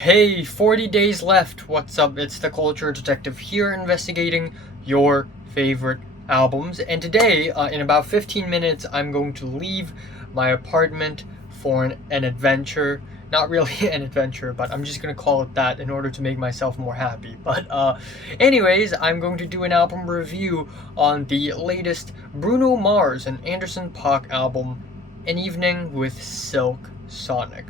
Hey, 40 days left. What's up? It's the Culture Detective here investigating your favorite albums. And today, in about 15 minutes, I'm going to leave my apartment for an adventure. Not really an adventure, but I'm just going to call it that in order to make myself more happy. Anyways, I'm going to do an album review on the latest Bruno Mars and Anderson .Paak album, An Evening with Silk Sonic.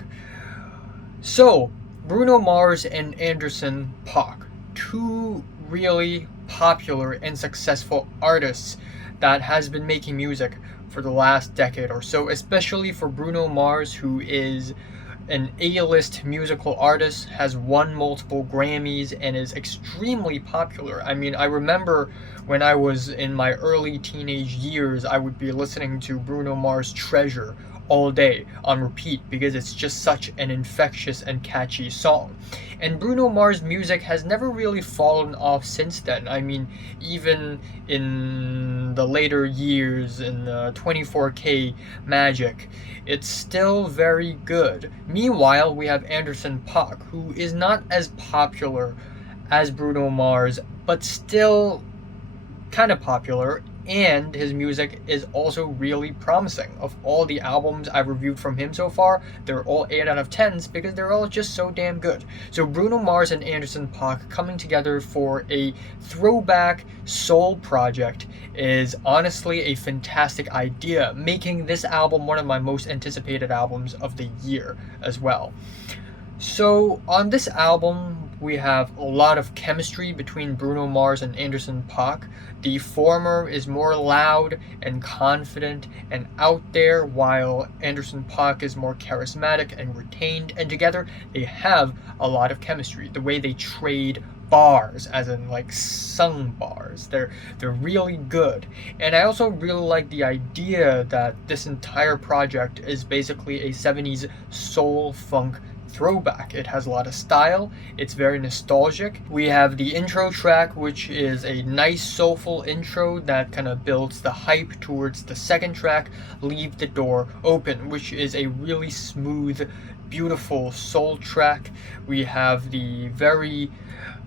So, Bruno Mars and Anderson .Paak, two really popular and successful artists that has been making music for the last decade or so, especially for Bruno Mars, who is an A-list musical artist, has won multiple Grammys, and is extremely popular. I mean, I remember when I was in my early teenage years, I would be listening to Bruno Mars' Treasure all day on repeat because it's just such an infectious and catchy song. And Bruno Mars' music has never really fallen off since then. I mean, even in the later years, in the 24K Magic, it's still very good. Meanwhile, we have Anderson .Paak, who is not as popular as Bruno Mars, but still kind of popular, and his music is also really promising. Of all the albums I've reviewed from him so far, they're all 8 out of 10s because they're all just so damn good. So Bruno Mars and Anderson .Paak coming together for a throwback soul project is honestly a fantastic idea, making this album one of my most anticipated albums of the year as well. So on this album, we have a lot of chemistry between Bruno Mars and Anderson .Paak. The former is more loud and confident and out there, while Anderson .Paak is more charismatic and retained, and together they have a lot of chemistry. The way they trade bars, as in like sung bars, they're really good. And I also really like the idea that this entire project is basically a 70s soul funk throwback. It has a lot of style, it's very nostalgic. We have the intro track, which is a nice soulful intro that kind of builds the hype towards the second track, Leave the Door Open, which is a really smooth, beautiful soul track. We have the very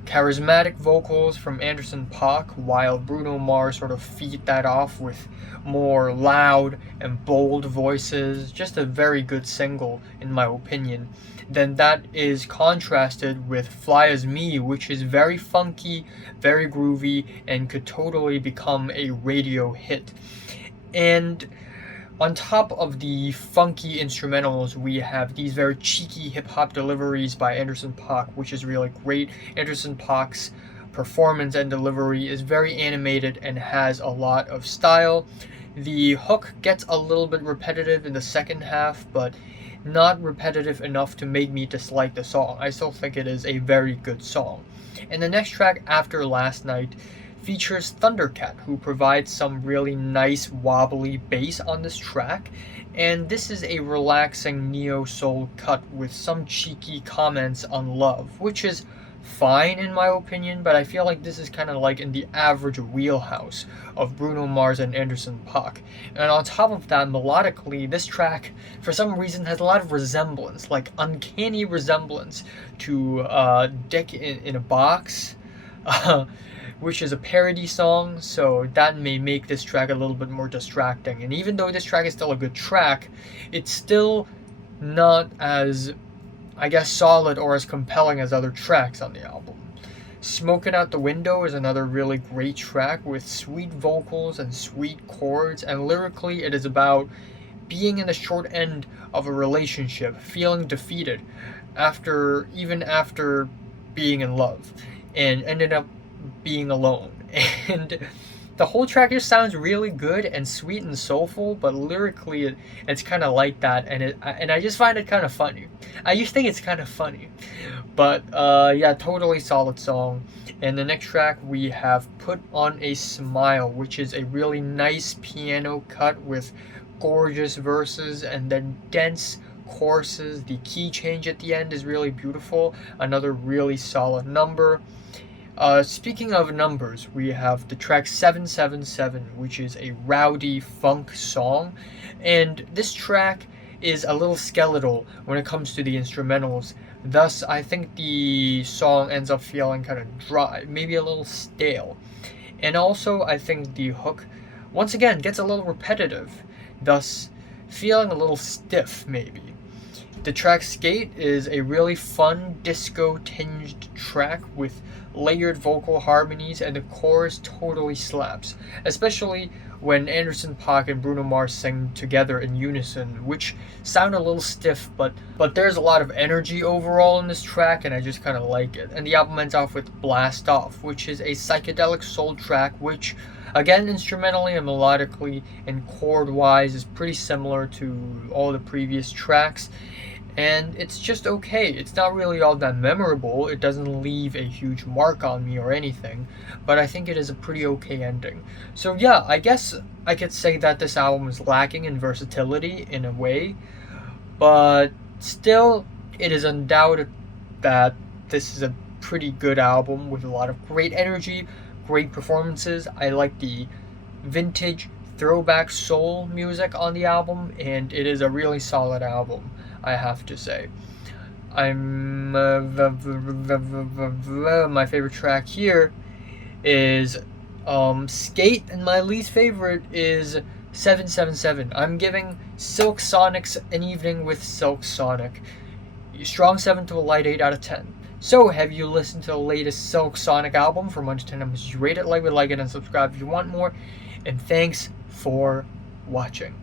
charismatic vocals from Anderson .Paak, while Bruno Mars sort of feed that off with more loud and bold voices. Just a very good single, in my opinion. Then that is contrasted with Fly As Me, which is very funky, very groovy, and could totally become a radio hit. And on top of the funky instrumentals, we have these very cheeky hip-hop deliveries by Anderson .Paak, which is really great. Anderson .Paak's performance and delivery is very animated and has a lot of style. The hook gets a little bit repetitive in the second half, but not repetitive enough to make me dislike the song. I still think it is a very good song. And the next track, After Last Night, features Thundercat, who provides some really nice wobbly bass on this track. And this is a relaxing neo-soul cut with some cheeky comments on love, which is fine in my opinion, but I feel like this is kind of like in the average wheelhouse of Bruno Mars and Anderson .Paak. And on top of that, melodically, this track for some reason has a lot of resemblance, like uncanny resemblance to Dick in a Box, which is a parody song, so that may make this track a little bit more distracting. And even though this track is still a good track, it's still not as, I guess, solid or as compelling as other tracks on the album. Smokin' Out the Window is another really great track with sweet vocals and sweet chords, and lyrically it is about being in the short end of a relationship, feeling defeated even after being in love, and ended up being alone. And the whole track just sounds really good and sweet and soulful, but lyrically it's kind of like that, and I just find it kind of funny. I just think it's kind of funny. But yeah, totally solid song. And the next track we have Put On a Smile, which is a really nice piano cut with gorgeous verses and then dense choruses. The key change at the end is really beautiful. Another really solid number. Speaking of numbers, we have the track 777, which is a rowdy funk song, and this track is a little skeletal when it comes to the instrumentals. Thus, I think the song ends up feeling kind of dry, maybe a little stale. And also, I think the hook, once again, gets a little repetitive, thus feeling a little stiff, maybe. The track Skate is a really fun disco-tinged track with layered vocal harmonies, and the chorus totally slaps, especially when Anderson .Paak and Bruno Mars sing together in unison, which sound a little stiff, but there's a lot of energy overall in this track, and I just kind of like it. And the album ends off with Blast Off, which is a psychedelic soul track, which, again, instrumentally and melodically and chord-wise, is pretty similar to all the previous tracks. And it's just okay. It's not really all that memorable. It doesn't leave a huge mark on me or anything, but I think it is a pretty okay ending. So yeah, I guess I could say that this album is lacking in versatility in a way, but still, it is undoubted that this is a pretty good album with a lot of great energy, great performances. I like the vintage throwback soul music on the album, and it is a really solid album, I have to say. I'm my favorite track here is Skate, and my least favorite is 777. I'm giving Silk Sonic's An Evening with Silk Sonic strong 7 to a light 8 out of 10. So, have you listened to the latest Silk Sonic album? From 1 to 10, how much you rate it? Like it, and subscribe if you want more. And thanks for watching.